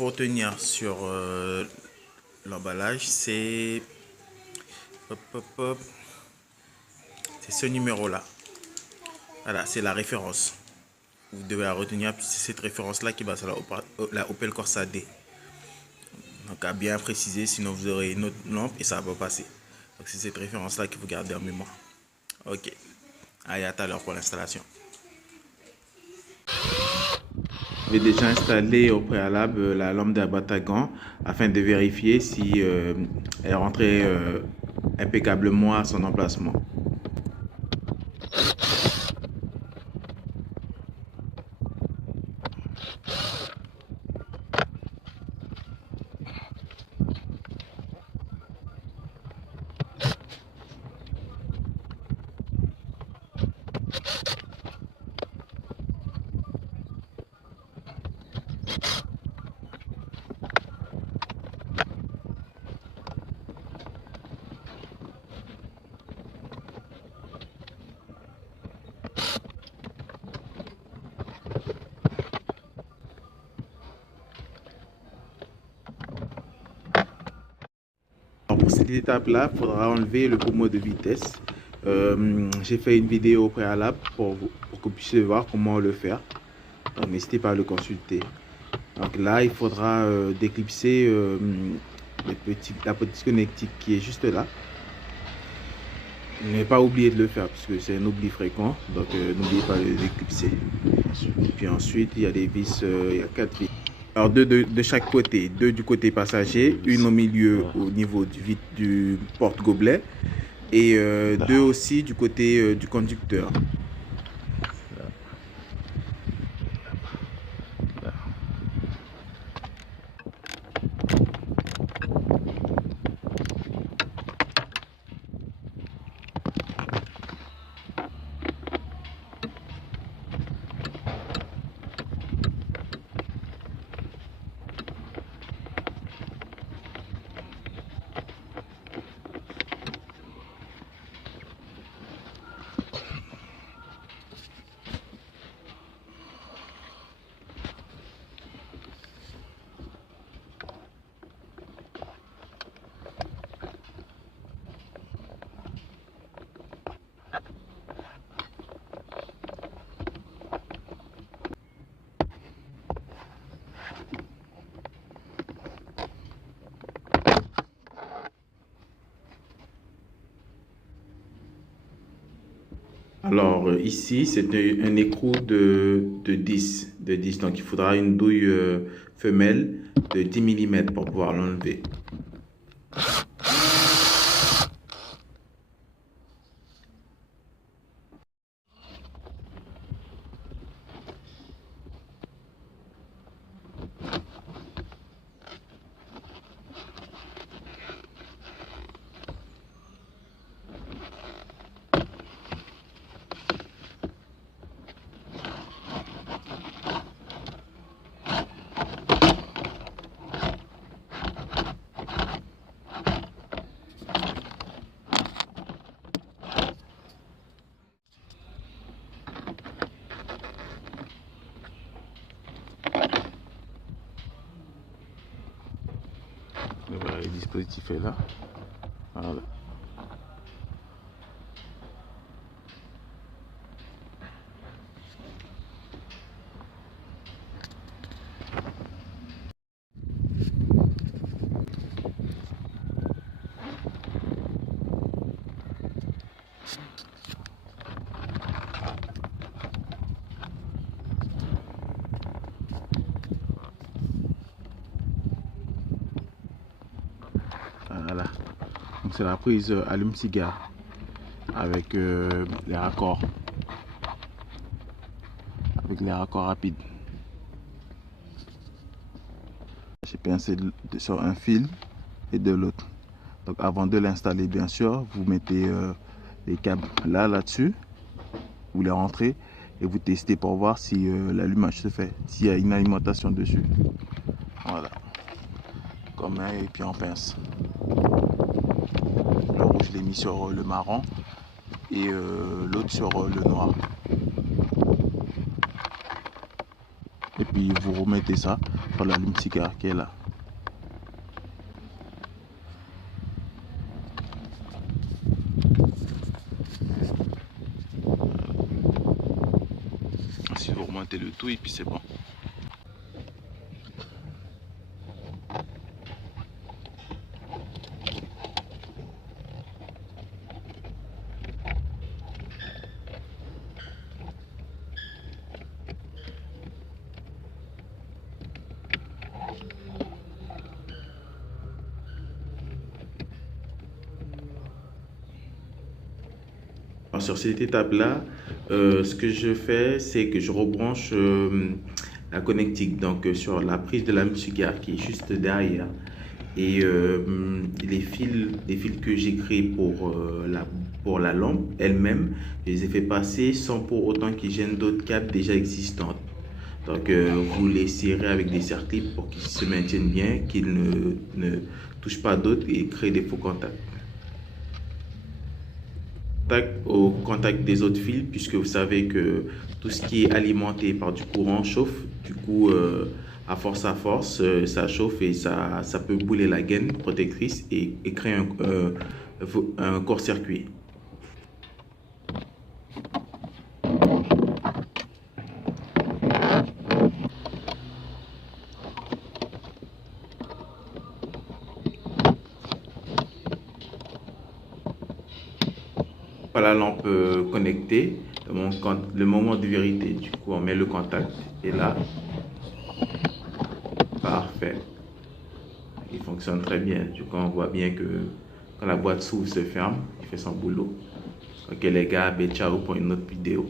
faut retenir sur l'emballage, c'est c'est ce numéro-là. Voilà, c'est la référence. Vous devez la retenir, puis c'est cette référence-là qui va sur la Opel Corsa D. Donc à bien préciser, sinon vous aurez une autre lampe et ça va pas passer. Donc c'est cette référence-là qu'il faut garder en mémoire. Ok. Allez, à tout à l'heure pour l'installation. J'ai déjà installé au préalable la lampe d'Abatagan afin de vérifier si elle rentrait impeccablement à son emplacement. Pour cette étape-là, il faudra enlever le pommeau de vitesse. J'ai fait une vidéo au préalable pour que vous puissiez voir comment le faire. N'hésitez pas à le consulter. Donc là, il faudra déclipser la petite connectique qui est juste là. Ne pas oublier de le faire parce que c'est un oubli fréquent. Donc n'oubliez pas de le déclipser. Puis ensuite, il y a des vis, il y a 4 vis. Alors deux de chaque côté, deux du côté passager, une au milieu au niveau du porte-gobelet et deux aussi du côté du conducteur. Alors ici, c'est un écrou de 10. Donc il faudra une douille femelle de 10 mm pour pouvoir l'enlever. Voilà, le dispositif est là. Voilà. Voilà. Donc c'est la prise allume-cigare avec les raccords. Avec les raccords rapides. J'ai pincé sur un fil et de l'autre. Donc avant de l'installer, bien sûr, vous mettez les câbles là-dessus, vous les rentrez et vous testez pour voir si l'allumage se fait, s'il y a une alimentation dessus. Voilà. Comme un, et puis on pince. Le rouge, je l'ai mis sur le marron et l'autre sur le noir. et puis vous remettez ça dans l'allume-cigare qui est là. Si vous remontez le tout et puis c'est bon. Alors, sur cette étape-là, ce que je fais, c'est que je rebranche la connectique donc sur la prise de la cigare qui est juste derrière. Et les fils que j'ai créés pour la lampe elle-même, je les ai fait passer sans pour autant qu'ils gênent d'autres câbles déjà existantes. Donc vous les serrez avec des serre-clips pour qu'ils se maintiennent bien, qu'ils ne touchent pas d'autres et créent des faux contacts. Au contact des autres fils, puisque vous savez que tout ce qui est alimenté par du courant chauffe. Du coup, à force, ça chauffe et ça peut bouler la gaine protectrice et créer un court-circuit. La lampe connectée, le moment de vérité, du coup on met le contact et là, parfait, il fonctionne très bien. Du coup on voit bien que quand la boîte s'ouvre, se ferme, il fait son boulot. Ok les gars, ciao pour une autre vidéo.